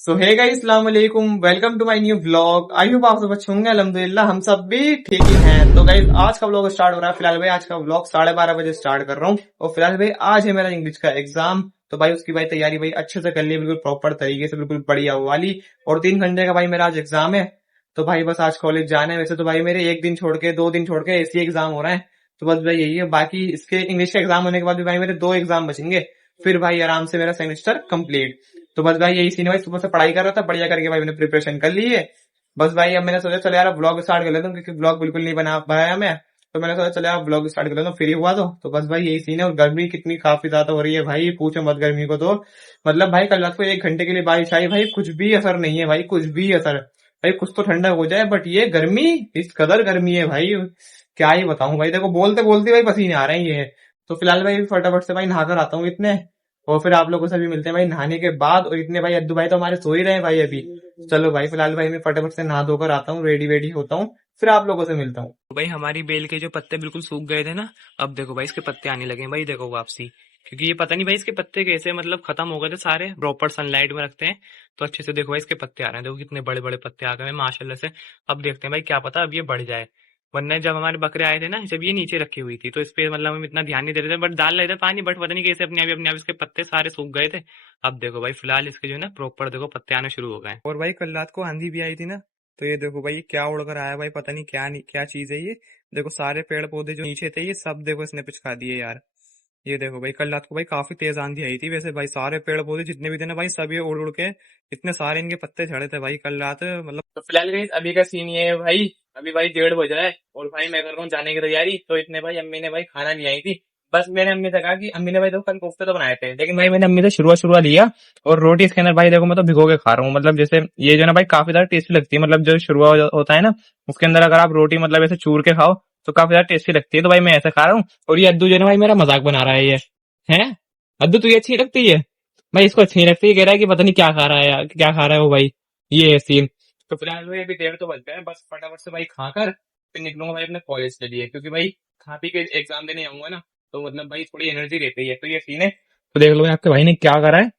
सो हे guys, अस्सलाम वालेकुम, welcome to my new vlog. I hope आप सब अच्छे होंगे। अल्हम्दुलिल्लाह हम सब भी ठीक ही हैं। तो गाइस आज का व्लॉग स्टार्ट हो रहा है। फिलहाल भाई आज का व्लॉग 12:30 बजे स्टार्ट कर रहा हूँ। और फिलहाल भाई आज है मेरा इंग्लिश का एग्जाम। तो भाई उसकी भाई तैयारी भाई अच्छे से कर ली, बिल्कुल प्रॉपर तरीके से, बिल्कुल बढ़िया वाली। और 3 घंटे का भाई मेरा आज एग्जाम है। तो भाई बस आज कॉलेज जाना है। वैसे तो भाई मेरे 1 दिन छोड़ के 2 दिन छोड़ के ऐसे एग्जाम हो रहे हैं। तो बस भाई यही है। बाकी इसके इंग्लिश का एग्जाम होने के बाद भी भाई मेरे 2 एग्जाम बचेंगे। फिर भाई आराम से मेरा सेमेस्टर कंप्लीट। तो बस भाई यही सीन है भाई। सुबह से पढ़ाई कर रहा था, बढ़िया करके भाई मैंने प्रिपरेशन कर ली है। बस भाई अब मैंने सोचा चलो यार ब्लॉग स्टार्ट कर लेता हूँ, क्योंकि ब्लॉग बिल्कुल नहीं बना पाया मैं। तो मैंने सोचा चलो यार ब्लॉग स्टार्ट कर लेता हूँ, फ्री हुआ तो बस भाई यही सीन है। और गर्मी कितनी काफी ज्यादा हो रही है भाई, पूछो मत गर्मी को। तो मतलब भाई कल रात को 1 घंटे के लिए बारिश आई भाई, कुछ भी असर नहीं है भाई, कुछ भी असर। भाई कुछ तो ठंडा हो जाए, बट ये गर्मी, इस कदर गर्मी है भाई, क्या ही बताऊं भाई। देखो बोलते बोलते भाई पसीने आ रहे हैं ये। तो फिलहाल भाई फटाफट से भाई नहाकर आता हूँ इतने। और फिर आप लोगों से भी मिलते हैं भाई नहाने के बाद। और इतने भाई अद्दू भाई तो हमारे सो ही रहे हैं भाई अभी। चलो भाई फिलहाल भाई मैं फटाफट से नहा धोकर आता हूँ, रेडी वेडी होता हूँ, फिर आप लोगों से मिलता हूँ। तो भाई हमारी बेल के जो पत्ते बिल्कुल सूख गए थे ना, अब देखो भाई इसके पत्ते आने लगे हैं भाई, देखो वापसी। क्योंकि ये पता नहीं भाई इसके पत्ते कैसे मतलब खत्म हो गए थे सारे, प्रॉपर सनलाइट में रखते हैं तो अच्छे से देखो भाई इसके पत्ते आ रहे हैं, देखो कितने बड़े बड़े पत्ते आ गए हैं माशाल्लाह से। अब देखते हैं भाई, क्या पता अब ये बढ़ जाए। वरना जब हमारे बकरे आए थे ना, जब ये नीचे रखी हुई थी तो इस पे मतलब हम इतना ध्यान नहीं दे रहे थे, बट डाल रहे थे पानी, बट पता नहीं कैसे अपने आप इसके पत्ते सारे सूख गए थे। अब देखो भाई फिलहाल इसके जो है ना प्रॉपर देखो पत्ते आने शुरू हो गए हैं। और भाई कल रात को आंधी भी आई थी ना, तो ये देखो भाई क्या उड़कर आया भाई, पता नहीं क्या चीज है ये। देखो सारे पेड़ पौधे जो नीचे थे ये सब देखो इसने पिचका दिए यार। ये देखो भाई कल रात को भाई काफी तेज आंधी आई थी। वैसे भाई सारे पेड़ पौधे जितने भी थे ना भाई, सब ये उड़ उड़ के इतने सारे इनके पत्ते झड़े थे भाई कल रात, मतलब। तो फिलहाल गाइस अभी का सीन ये है भाई, अभी भाई 1:30 बज रहा है और भाई मैं कर रहा हूँ जाने की तैयारी। तो इतने भाई अम्मी ने भाई खाना नहीं आई थी। बस मैंने अम्मी से कहा कि अम्मी ने भाई तो कल कोफ्ते तो बनाए थे, लेकिन भाई मैंने अम्मी से शुरुआ लिया। और रोटी इसके अंदर भाई देखो मैं तो भिगो के खा रहा हूँ, मतलब जैसे ये जो ना भाई काफी ज्यादा टेस्टी लगती है। मतलब जो शुरुआ होता है ना, उसके अंदर अगर आप रोटी मतलब ऐसे चूर के खाओ तो काफी ज्यादा टेस्टी लगती है। तो भाई मैं ऐसे खा रहा हूँ। और ये अद्दू जो है ना भाई मेरा मजाक बना रहा है ये है। अद्दू तुझे अच्छी लगती है भाई? इसको अच्छी नहीं लगती है, कह रहा है कि पता नहीं क्या खा रहा है यार, क्या खा रहा है वो भाई। ये है सीन। तो फिलहाल भाई अभी 1:30 तो बज गए हैं, बस फटाफट से भाई खाकर फिर निकलूंगा भाई अपने कॉलेज के लिए, क्योंकि भाई खा पी के एग्जाम देने आऊंगा ना, तो मतलब भाई थोड़ी एनर्जी रहती है। तो ये सीन है। तो देख लो आपके भाई ने क्या करा है,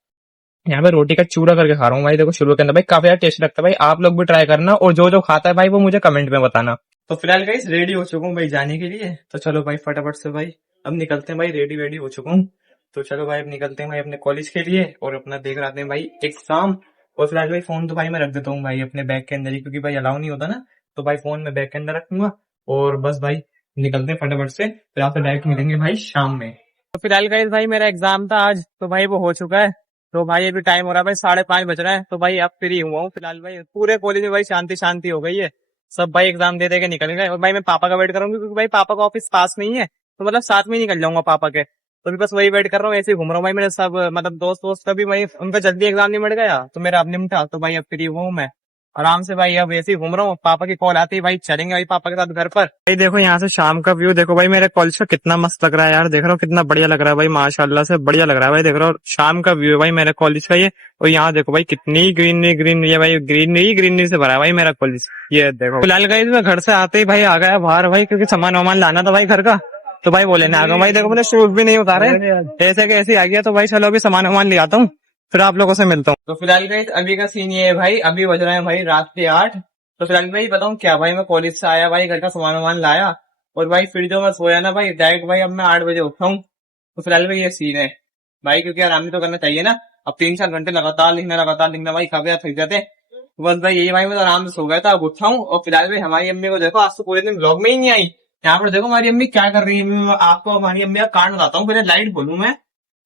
यहाँ पे रोटी का चूरा करके खा रहा हूँ भाई, देखो शुरू के अंदर भाई काफी ज्यादा टेस्ट लगता है भाई। आप लोग भी ट्राई करना, और जो जो खाता है भाई वो मुझे कमेंट में बताना। तो फिलहाल गाइस रेडी हो चुका हूँ भाई जाने के लिए। तो चलो भाई फटाफट से भाई अब निकलते हैं भाई, रेडी वेडी हो चुका हूँ। तो चलो भाई अब निकलते हैं भाई अपने कॉलेज के लिए, और अपना देख रहे हैं भाई एग्जाम। और फिलहाल भाई फोन तो भाई मैं रख देता हूँ भाई अपने बैग के अंदर ही, क्योंकि भाई अलाउ नहीं होता ना। तो भाई फोन में बैग के अंदर रखूंगा। और बस भाई निकलते हैं फटाफट से, फिर आपसे डायरेक्ट मिलेंगे भाई शाम में। तो फिलहाल गाइस भाई मेरा एग्जाम था आज, तो भाई वो हो चुका है। तो भाई अभी टाइम हो रहा है भाई 5:30 बज रहा है। तो भाई अब फ्री हुआ हूँ फिलहाल भाई, पूरे कॉलेज में भाई शांति शांति हो गई है। सब भाई एग्जाम दे के निकल गए। और भाई मैं पापा का वेट करूंगी, क्योंकि भाई पापा का ऑफिस पास में ही है, तो मतलब साथ में ही निकल जाऊंगा पापा के। तो अभी बस वही वेट कर रहा हूँ, ऐसे ही घूम रहा हूँ भाई। मेरे सब मतलब दोस्त का भी भाई उनका जल्दी एग्जाम निमट गया, तो मेरा अब निमटा। तो भाई अब फ्री हुआ हूँ मैं आराम से भाई, अब ऐसे ही घूम रहा हूँ। पापा की कॉल आती है भाई, चलेंगे भाई पापा के साथ घर पर। भाई देखो यहाँ से शाम का व्यू देखो भाई, मेरे कॉलेज का कितना मस्त लग रहा है यार, देख रहा हूँ कितना बढ़िया लग रहा है भाई, माशाल्लाह से बढ़िया लग रहा है भाई। देख रहा हूँ शाम का व्यू है भाई मेरे कॉलेज का ये। और यहाँ देखो भाई कितनी ग्रीनरी है भाई, ग्रीनरी से भरा है भाई मेरा कॉलेज। ये देखो फिलहाल गाइस मैं घर से आते ही भाई आ गया बाहर भाई, क्योंकि सामान वामान लाना था भाई घर का। तो भाई बोले ना आ गया भाई, देखो मैंने शूज भी नहीं उतारे, ऐसे के ऐसे आ गया। तो भाई चलो अभी सामान वामान ले आता हूँ, फिर आप लोगों से मिलता हूँ। तो फिलहाल गाइस अभी का सीन ये है भाई, अभी बज रहे हैं भाई रात के 8। तो फिलहाल भाई बताऊँ क्या भाई, मैं कॉलेज से आया भाई, घर का सामान वामान लाया, और भाई फिर जो मैं सोया ना भाई डायरेक्ट भाई, अब मैं 8 बजे उठा हूँ। तो फिलहाल भाई ये सीन है भाई, क्योंकि आराम भी तो करना चाहिए ना। अब 3-4 घंटे लगातार लिखना भाई काफी थक जाते। तो बस भाई यही भाई मैं तो आराम से सो गया था, अब उठा हूँ। और फिलहाल भाई हमारी अम्मी को देखो, आज तो पूरे दिन व्लॉग में ही नहीं आई। यहाँ पर देखो हमारी अम्मी क्या कर रही है। मैं आपको हमारी अम्मी का कांड बताता हूँ, पहले लाइट बोलूं मैं।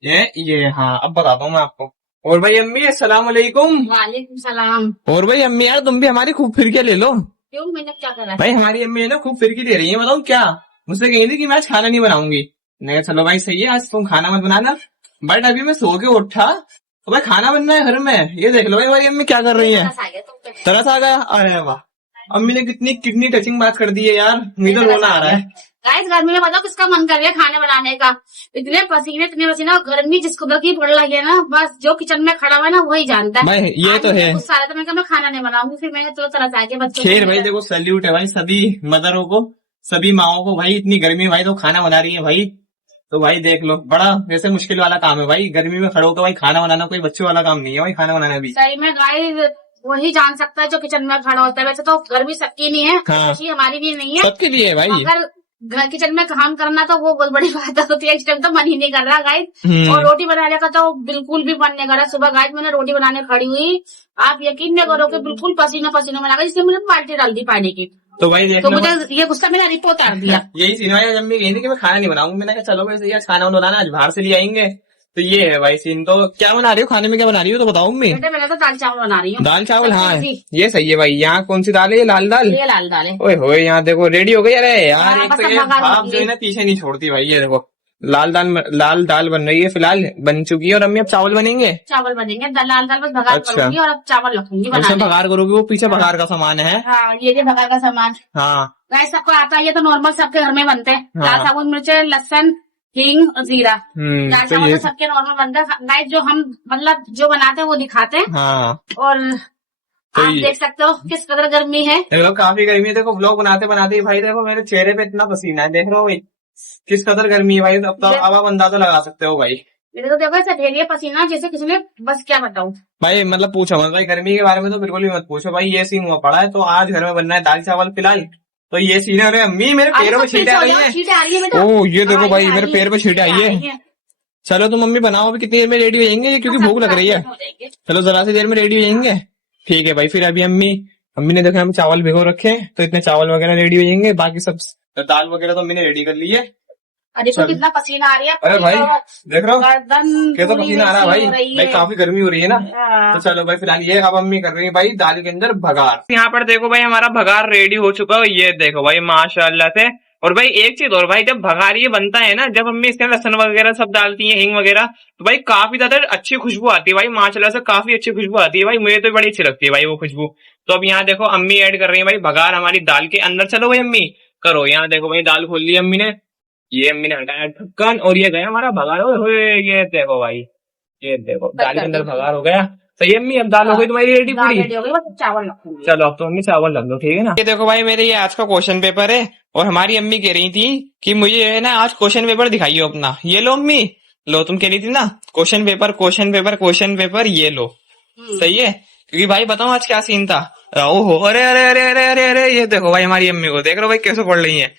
ये हाँ अब बताता हूँ मैं आपको। और भाई अम्मी अस्सलाम वालेकुम। वालेकुम सलाम। और भाई अम्मी यार तुम भी हमारी खूब फिरके ले लो। क्यों, मैंने क्या करा? भाई हमारी अम्मी है ना खूब फिरकी दे रही है, बताऊँ क्या। मुझसे कही थी कि मैं आज खाना नहीं बनाऊंगी। नहीं चलो भाई सही है, आज तुम खाना मत बनाना। बट अभी मैं सो के उठा तो भाई खाना बनना है घर में। ये देख लो भाई हमारी अम्मी क्या कर रही है। तरस आ गया तुम पे। तरस आ गया, अरे वाह। अम्मी ने कितनी कितनी टचिंग बात कर दी है यार, मुझे तो रोना आ रहा है। गाइस गर्मी में बताओ किसका मन कर रहा है खाने बनाने का। इतने पसीने और गर्मी जिसको लगी पड़ रही है ना, बस जो किचन में खड़ा हुआ है ना वही जानता है। भाई ये आज तो मुझे है। गुस्सा आ रहा था, मैं कहा मैं खाना नहीं बनाऊंगी, फिर मैंने तो तरस आ गया बच्चों खैर भाई को। देखो सैल्यूट है भाई सभी मदरों को, सभी माओ को भाई, इतनी गर्मी में भाई तो खाना बना रही है भाई। तो भाई देख लो, बड़ा वैसे मुश्किल वाला काम है भाई, गर्मी में खड़े होकर भाई खाना बनाना कोई बच्चों वाला काम नहीं है भाई, खाना बनाना भी। सही में गाइस वही जान सकता है जो किचन में खड़ा होता है। वैसे तो गर्मी सबकी नहीं है, हाँ। खुशी हमारी भी नहीं है, सबके लिए है भाई। अगर घर किचन में काम करना तो वो बहुत बड़ी बात होती है। इस टाइम तो मन ही नहीं कर रहा गाइस, और रोटी बनाने का तो बिल्कुल भी मन नहीं कर रहा। सुबह गाइस मैंने रोटी बनाने खड़ी हुई, आप यकीन नहीं करोगे बिल्कुल पसीना पसीना बना गया, इसलिए मुझे बाल्टी डाल दी पानी की। तो भाई देख तो लो, मुझे ये गुस्सा मेरा रिपोर्ट उतार दिया। यही सीन है। जब मैं कही थी कि मैं खाना नहीं बनाऊंगी, मैंने कहा चलो वैसे आज खाना बनाना आज बाहर से ले आएंगे। तो ये है भाई सीन। तो क्या बना रही हो खाने में, क्या बना रही हो तो बताओ मम्मी। बेटे मैंने तो दाल चावल बना रही हूँ। दाल चावल, हाँ जी। ये सही है भाई। यहाँ कौन सी दाल है, ये लाल दाल? ये लाल दाल है। ओए होए, यहाँ देखो रेडी हो गई। अरे यार हाँ, एक बस तो अब ये भगा भाप दूंगी। जो है ना पीछे नहीं छोड़ती भाई। ये देखो लाल दाल बन रही है, फिलहाल बन चुकी है। और अम्मी अब चावल बनेंगे। चावल बनेंगे, लाल दाल बस भगार अच्छा। करूंगी और अब चावल रखूंगी उसमें बनाने। भगार करोगे, वो पीछे भगार का सामान है। हाँ ये भगार का सामान हाँ गाइस सबको आता है, ये तो नॉर्मल सबके घर में बनते हैं। हाँ। लाल साबुन मिर्च लहसुन हींग और जीरा, दाल तो चावल ये तो सबके नॉर्मल बनता है गाइस। जो हम मतलब जो बनाते हैं वो दिखाते हैं। हाँ और तो आप ये- देख सकते हो किस कदर गर्मी है। देखो काफी गर्मी है। देखो व्लॉग बनाते बनाते ही भाई देखो मेरे चेहरे पे इतना पसीना है, देख रहे हो भाई किस कदर गर्मी है भाई। अब तो अब आप अंदाजा लगा सकते हो भाई। मेरे तो देखो ऐसा ढेर पसीना जैसे किसी ने, बस क्या बताऊं। भाई मतलब पूछो मत भाई, गर्मी के बारे में तो बिल्कुल भी मत पूछो भाई। ये सीन हुआ पड़ा है। तो आज घर में बनना है दाल चावल फिलहाल। तो ये सीन है। अरे अम्मी मेरे पैरों में छींटे आ रही है। छींटे आ रही है बेटा। ओ ये देखो हाँ, भाई ये आ मेरे रही पैर पे छींटे आई है। चलो तो मम्मी बनाओ, अभी कितनी देर में रेडी हो जाएंगे क्योंकि भूख लग रही है। चलो जरा सी देर में रेडी हो जाएंगे। ठीक है भाई। फिर अभी अम्मी ने देखा हम चावल भिगो रखे हैं, तो इतने चावल वगैरह रेडी हो जाएंगे। बाकी सब दाल वगैरह तो अम्मी ने रेडी कर ली है। अरे देखो कितना पसीना आ रही है। अरे भाई देख रहे हो गर्दन क्या तो पूरी पसीना आ रहा है वैसी भाई। हो रही भाई है। काफी गर्मी हो रही है ना। हाँ। तो चलो भाई फिलहाल ये अब अम्मी कर रही है भाई दाल के अंदर भगार। यहाँ पर देखो भाई हमारा भगार रेडी हो चुका है। ये देखो भाई माशाल्लाह से। और भाई एक चीज और भाई, जब भगार ये बनता है ना, जब अम्मी इसके लहसुन वगैरह सब डालती है, हींग वगैरह, तो भाई काफी ज्यादा अच्छी खुशबू आती है भाई। माशाल्लाह से काफी अच्छी खुशबू आती है भाई। मुझे तो बड़ी अच्छी लगती है भाई वो खुशबू। तो अब यहाँ देखो अम्मी ऐड कर रही है भाई भगार हमारी दाल के अंदर। चलो भाई अम्मी करो। यहाँ देखो भाई दाल खोल ली अम्मी ने। ये अम्मी ने हटाया ढक्कन और ये गया हमारा भगार। ये देखो भाई, ये देखो दाल के अंदर भगार हो गया। सही अम्मी, अब दाल हो गई तुम्हारी रेडी पूरी। रेडी हो गई, बस चावल रखूंगी। चलो अब तो अम्मी चावल रख दो, ठीक है ना। ये देखो भाई मेरे ये आज का क्वेश्चन पेपर है। और हमारी अम्मी कह रही थी कि मुझे है ना आज क्वेश्चन पेपर दिखाइयो अपना। ये लो अम्मी, लो तुम कह रही थी ना क्वेश्चन पेपर ये लो। सही है। क्योंकि भाई बताओ आज क्या सीन था। ओहो अरे अरे अरे अरे अरे अरे ये देखो भाई हमारी अम्मी को देख रहे हो भाई कैसे पढ़ रही है।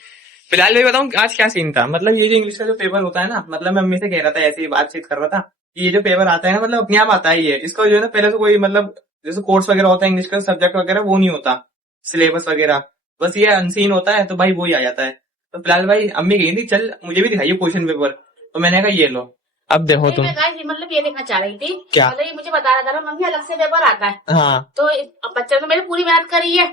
फिलहाल भाई बताऊं आज क्या सीन था। मतलब ये जो इंग्लिश का जो पेपर होता है ना, मतलब मैं अम्मी से कह रहा था, ऐसे ही बातचीत कर रहा था कि ये जो पेपर आता है ना, मतलब अपने आप आता ही है। इसको जो है ना पहले तो कोई मतलब जैसे कोर्स वगैरह होता है इंग्लिश का सब्जेक्ट वगैरह, वो नहीं होता सिलेबस वगैरह, बस ये अनसीन होता है। तो भाई वो ही आ जाता है। तो फिलहाल भाई अम्मी कही थी चल मुझे भी दिखाइए क्वेश्चन पेपर। तो मैंने कहा ये लो अब देखो तुम। मैं गाइस मतलब ये देखना चाह रही थी। क्या? मतलब ये मुझे बता रहा था मम्मी अलग से पेपर आता है। हाँ तो बच्चे ने मेरी पूरी मेहनत करी है,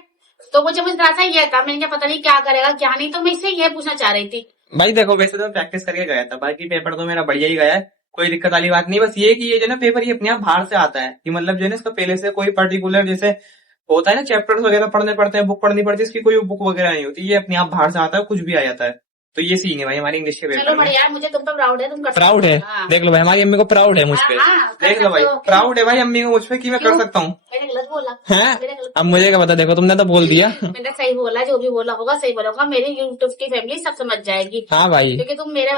तो मुझे था ये था, मैंने क्या पता नहीं क्या करेगा क्या नहीं, तो मैं इससे ये पूछना चाह रही थी। भाई देखो वैसे तो प्रैक्टिस करके गया था, बाकी पेपर तो मेरा बढ़िया ही गया है, कोई दिक्कत वाली बात नहीं। बस ये कि ये जो ना पेपर ये अपने आप बाहर से आता है कि मतलब जो है ना इसका पहले से कोई पर्टिकुलर जैसे होता है ना चैप्टर्स वगैरह पढ़ने पड़ते हैं, बुक पढ़नी पड़ती है, इसकी कोई बुक वगैरह नहीं होती, ये अपने आप बाहर से आता है, कुछ भी आ जाता है। तो ये सीन है भाई हमारी इंग्लिश के चलो पेपर में। बढ़िया है, मुझे तुम पे प्राउड है, तुम कर प्राउड है। हाँ। देख लो भाई हमारी अम्मी को प्राउड है मुझ पे। हाँ, कर देख लो भाई सकते हो। प्राउड है भाई अम्मी को मुझ पे कि मैं कर क्यों? सकता हूँ। मैंने गलत बोला? है मैंने गलत अब मुझे क्या पता, देखो तुमने तो बोल दिया। मैंने सही बोला, जो भी बोला होगा सही बोला होगा, मेरी यूट्यूब की फैमिली सब समझ जाएगी। हाँ भाई क्योंकि तुम मेरे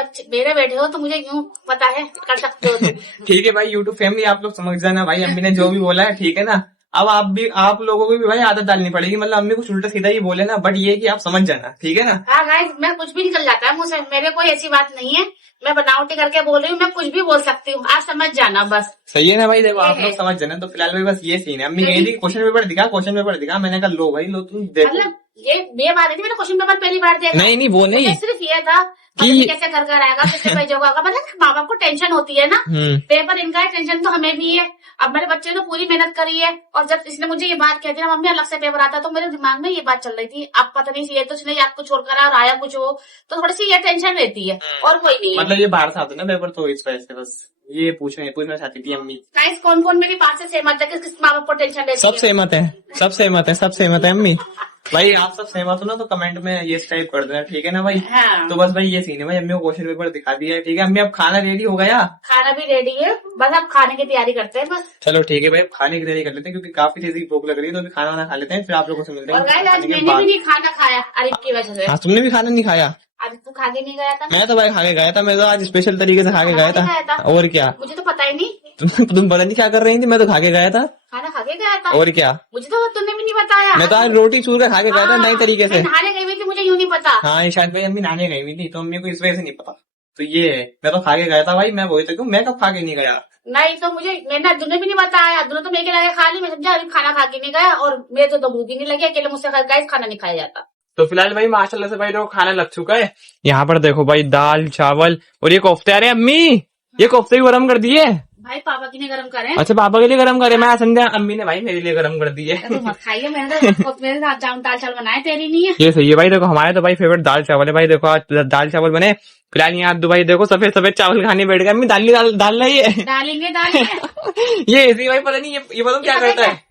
बेटे हो, तो मुझे यूं पता है कर सकते हो तुम। ठीक है भाई यूट्यूब फैमिली आप लोग समझ जाना भाई, अम्मी ने जो भी बोला है ठीक है ना। अब आप लोगों को भी भाई आदत डालनी पड़ेगी, मतलब अम्मी कुछ उल्टा सीधा ही बोले ना, बट ये कि आप समझ जाना, ठीक है ना। हाँ गाइस मैं कुछ भी निकल जाता है मुझसे, मेरे कोई ऐसी बात नहीं है, मैं बनावटी करके बोल रही हूँ, मैं कुछ भी बोल सकती हूँ, आप समझ जाना बस। सही है ना भाई, देखो ये आप है। लोग समझ जाना। तो फिलहाल भाई बस ये सीन है। अम्मी कही थी क्वेश्चन पेपर दिखा, मैंने कहा लो भाई लो तुम देखो। मतलब ये बात है, मैंने क्वेश्चन पेपर पहली बार देखा। नहीं वो नहीं मुझे सिर्फ ये था कि- कि कैसे कर आएगा, कितने पेज होगा, मतलब माँ बाप को टेंशन होती है ना, पेपर इनका है, टेंशन तो हमें भी है। अब मेरे बच्चे ने पूरी मेहनत करी है, और जब इसने मुझे ये बात कह दी ना मम्मी अलग से पेपर आता है, तो मेरे दिमाग में ये बात चल रही थी, अब पता नहीं ये तो इसने याद कुछ और करा और आया कुछ हो, तो थोड़ी सी ये टेंशन रहती है, और कोई नहीं है। मतलब ये बाहर से आते ना पेपर, तो इस वजह से बस ये पूछना चाहती थी अम्मी। गाइस कौन कौन मेरी बात से सहमत है, किस माँ बाप को टेंशन रहती सब है? सहमत है अम्मी। भाई आप सब सहमत हो ना, तो कमेंट में ये टाइप कर देना, ठीक है ना भाई। हाँ। तो बस भाई ये सीन है भाई, अम्मी को क्वेश्चन पेपर दिखा दिया है, ठीक है। अम्मी अब खाना रेडी हो गया। खाना भी रेडी है, बस अब खाने की तैयारी करते हैं बस। चलो ठीक है भाई खाने की तैयारी कर लेते हैं, क्योंकि काफी तेजी की भूख लग रही है, तो अभी खाना वाना खा लेते हैं, फिर आप लोगों से मिलते और हैं गाइस आज खाने के मैंने बाद। भी नहीं खाना खाया अरिफ की वजह से। हाँ तुमने भी खाना नहीं खाया? आज तू खा के नहीं गया था? मैं तो भाई खा के गया था, मैं तो आज स्पेशल तरीके से खा के गया था। और क्या, मुझे तो पता ही नहीं। तुम पता नहीं क्या कर रही थी, मैं तो खा के गया था। खाना खा के गया था? और क्या, मुझे तो तूने भी नहीं बताया। मैं तो आज रोटी चूर कर खा के गया था नई तरीके से। नहाने गई हुई थी, मुझे यूं नहीं पता। हाँ, ये शायद भाई अम्मी नहाने गई हुई थी, तो अम्मी को इस वजह से नहीं पता। तो ये है, मैं तो खा के गया था भाई, मैं वही तो क्यों, मैं कब खा के नहीं गया। नहीं तो मैंने अब्दुल भी नहीं बताया। अब्दुल तो मेरे लगे खा ली, मैं समझा अभी खाना खा के नहीं गया, और मेरे तो भूख ही नहीं लगी। अकेले मुझसे खाना नहीं खाया जाता। तो फिलहाल भाई माशाल्लाह से भाई देखो खाना लग चुका है। यहाँ पर देखो भाई दाल चावल और ये कोफ्ते आ रहे हैं। अम्मी ये कोफ्ते भी गरम कर दिए भाई पापा की ने गरम करे। अच्छा, पापा के लिए गरम करे, मैं समझा अम्मी ने भाई मेरे लिए गरम कर दिए। तो मत खाइए, मैंने मेरे साथ दाल चावल बनाए, तेरी नहीं है। ये सही है भाई, देखो हमारे तो भाई फेवरेट दाल चावल है भाई। देखो आज दाल चावल बने। फिलहाल यहाँ अब्दू भाई देखो सफेद सफेद चावल खाने बैठ गए। अम्मी दाल रही है। डालेंगे ये ऐसी भाई पता नहीं ये बताओ क्या करता है।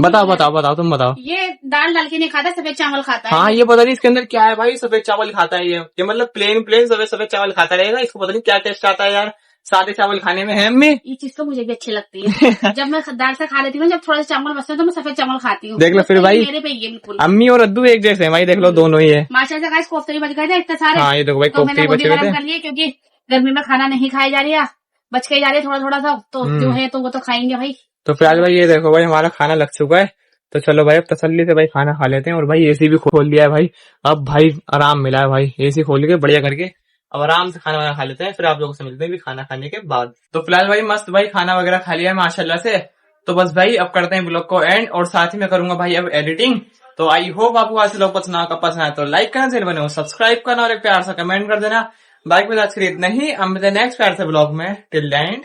बताओ तुम बताओ। ये दाल डाल के नहीं खाता, सफेद चावल खाता है। हाँ ये पता नहीं इसके अंदर क्या है भाई, सफेद चावल खाता है ये मतलब प्लेन सफेद चावल खाता रहेगा। इसको पता नहीं क्या टेस्ट आता है यार सादे चावल खाने में है। अम्मी ये चीज तो मुझे भी अच्छी लगती है। जब मैं दाल से खा लेती हूँ, जब थोड़ा सा चावल बचता है तो मैं सफेद चावल खाती हूँ। देख लो फिर भाई, मेरे पे ये बिल्कुल अम्मी और अद्दू एक जैसे हैं भाई, देख लो दोनों ही है। माशा से गाइस कोफ्ते भी बच गए थे इतने सारे। हाँ ये देखो भाई तो मैंने कोफ्ते वो भी बचे हुए गरम थे। कर लिए, क्योंकि गर्मी में खाना नहीं खाया जा रहा, बच के जा रही है थोड़ा सा, तो जो है तो वो तो खाएंगे भाई। तो फिलहाल भाई ये देखो भाई हमारा खाना लग चुका है। तो चलो भाई अब तसल्ली से भाई खाना खा लेते हैं। और भाई एसी भी खोल लिया है भाई, अब भाई आराम मिला है भाई, एसी खोल के बढ़िया करके अब आराम से खाना वाना खा लेते हैं। फिर आप लोगों से मिलते हैं भी खाना खाने के बाद। तो फिलहाल भाई मस्त भाई खाना वगैरह खा लिया है माशाल्लाह से। तो बस भाई अब करते हैं ब्लॉग को एंड, और साथ ही मैं करूंगा भाई अब एडिटिंग। तो आई होप आपको आज लोग पसंद आए तो लाइक करना, चैनल बने सब्सक्राइब करना और एक प्यार सा कमेंट कर देना। बाइक में आज के लिए इतना ही, हम मिलते हैं नेक्स्ट प्यार से ब्लॉग में। Till the end